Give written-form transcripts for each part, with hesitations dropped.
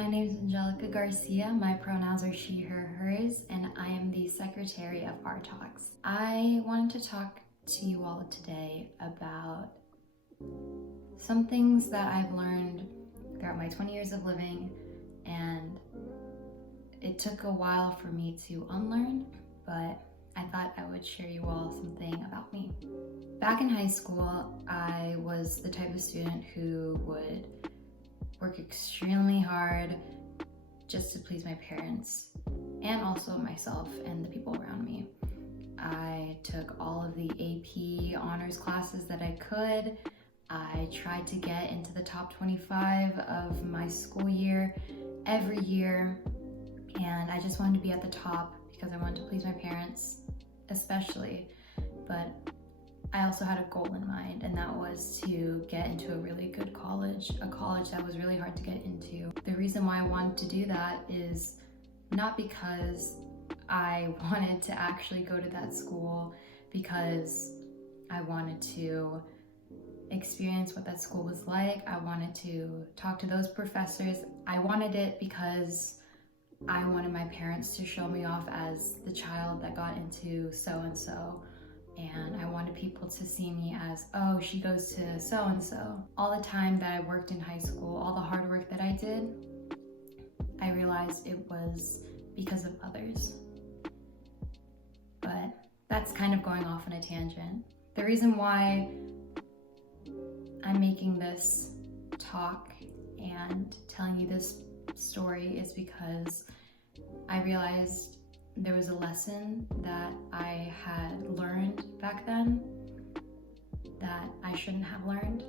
My name is Angelica Garcia. My pronouns are she, her, hers, and I am the secretary of Our Talks. I wanted to talk to you all today about some things that I've learned throughout my 20 years of living, and it took a while for me to unlearn, but I thought I would share you all something about me. Back in high school, I was the type of student who would work extremely hard just to please my parents and also myself and the people around me. I took all of the AP honors classes that I could. I tried to get into the top 25 of my school year every year, and I just wanted to be at the top because I wanted to please my parents especially, but I also had a goal in mind, and that was to get into a really good college, a college that was really hard to get into. The reason why I wanted to do that is not because I wanted to actually go to that school, because I wanted to experience what that school was like. I wanted to talk to those professors. I wanted it because I wanted my parents to show me off as the child that got into so-and-so. And I wanted people to see me as, oh, she goes to so-and-so. All the time that I worked in high school, all the hard work that I did, I realized it was because of others. But that's kind of going off on a tangent. The reason why I'm making this talk and telling you this story is because I realized there was a lesson that I had learned back then that I shouldn't have learned,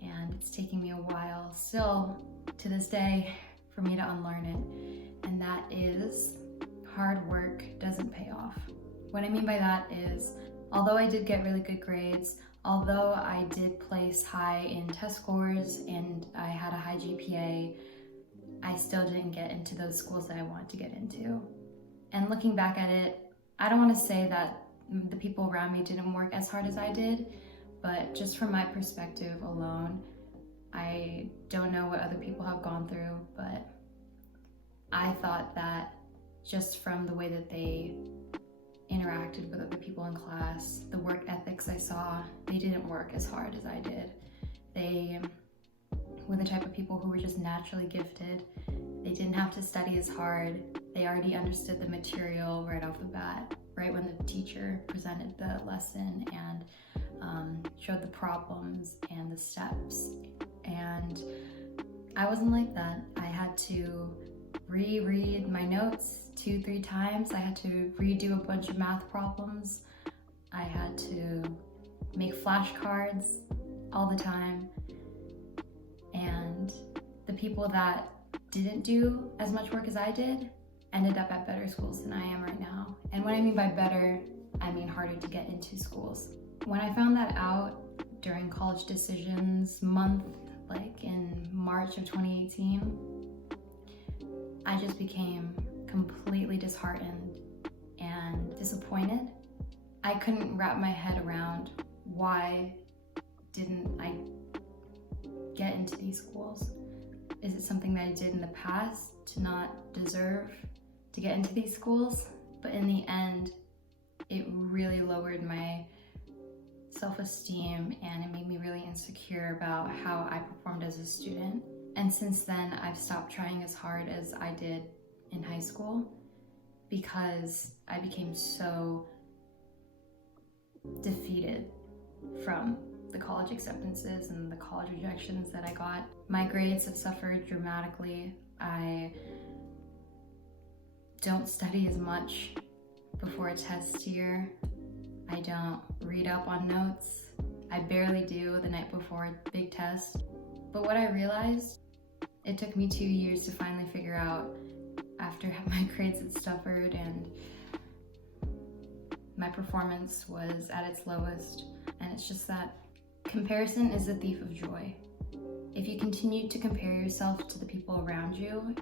and it's taking me a while still to this day for me to unlearn it, and that is hard work doesn't pay off. What I mean by that is, although I did get really good grades, although I did place high in test scores and I had a high GPA, I still didn't get into those schools that I wanted to get into. And looking back at it, I don't want to say that the people around me didn't work as hard as I did, but just from my perspective alone, I don't know what other people have gone through, but I thought that just from the way that they interacted with other people in class, the work ethics I saw, they didn't work as hard as I did. They were the type of people who were just naturally gifted. They didn't have to study as hard. They already understood the material right off the bat, right when the teacher presented the lesson and showed the problems and the steps. And I wasn't like that. I had to reread my notes 2-3 times. I had to redo a bunch of math problems. I had to make flashcards all the time. And the people that didn't do as much work as I did ended up at better schools than I am right now. And what I mean by better, I mean harder to get into schools. When I found that out during college decisions month, like in March of 2018, I just became completely disheartened and disappointed. I couldn't wrap my head around why didn't I get into these schools. Is it something that I did in the past to not deserve to get into these schools? But in the end, it really lowered my self-esteem and it made me really insecure about how I performed as a student. And since then, I've stopped trying as hard as I did in high school because I became so defeated from the college acceptances and the college rejections that I got. My grades have suffered dramatically. I don't study as much before a test year. I don't read up on notes. I barely do the night before a big test. But what I realized, it took me 2 years to finally figure out after my grades had suffered and my performance was at its lowest. And it's just that comparison is the thief of joy. If you continue to compare yourself to the people around you,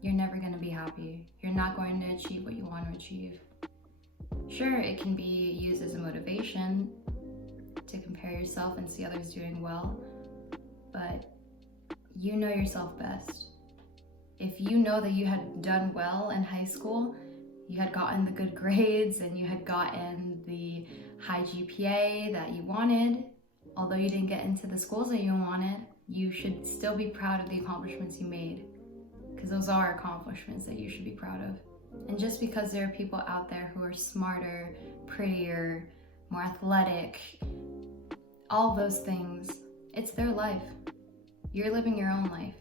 you're never going to be happy. You're not going to achieve what you want to achieve. Sure, it can be used as a motivation to compare yourself and see others doing well, but You know yourself best. If you know that you had done well in high school, you had gotten the good grades and you had gotten the high GPA that you wanted, although you didn't get into the schools that you wanted, you should still be proud of the accomplishments you made, because those are accomplishments that you should be proud of. And just because there are people out there who are smarter, prettier, more athletic, all those things, it's their life. You're living your own life.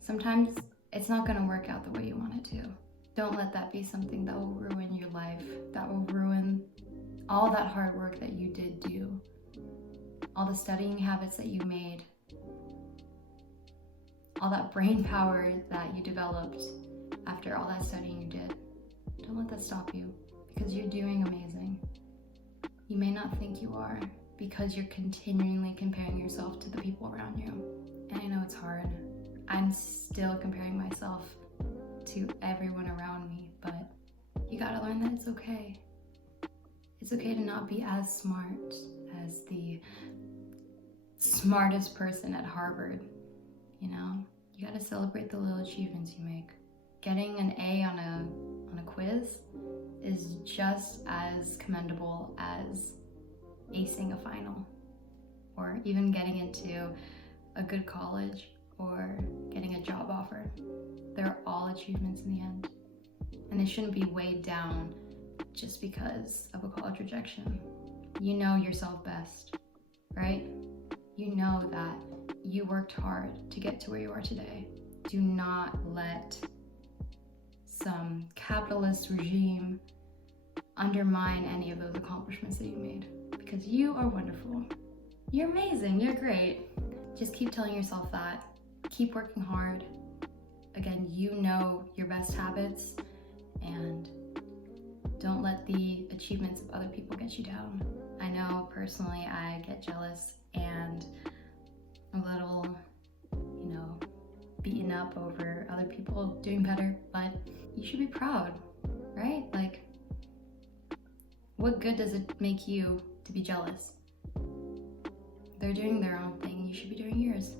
Sometimes it's not going to work out the way you want it to. Don't let that be something that will ruin your life, that will ruin all that hard work that you did do, all the studying habits that you made, all that brain power that you developed after all that studying you did. Don't let that stop you, because you're doing amazing. You may not think you are, because you're continually comparing yourself to the people around you. And I know it's hard. I'm still comparing myself to everyone around me, but you gotta learn that it's okay. It's okay to not be as smart as the smartest person at Harvard, you know? You gotta celebrate the little achievements you make. Getting an A on a quiz is just as commendable as acing a final, or even getting into a good college, or getting a job offer. They're all achievements in the end. And they shouldn't be weighed down just because of a college rejection. You know yourself best, right? You know that you worked hard to get to where you are today. Do not let some capitalist regime undermine any of those accomplishments that you made, because you are wonderful. You're amazing, you're great. Just keep telling yourself that. Keep working hard. Again, you know your best habits, and don't let the achievements of other people get you down. I know personally I get jealous and a little, beaten up over other people doing better, but you should be proud, right? Like, what good does it make you to be jealous? They're doing their own thing, you should be doing yours.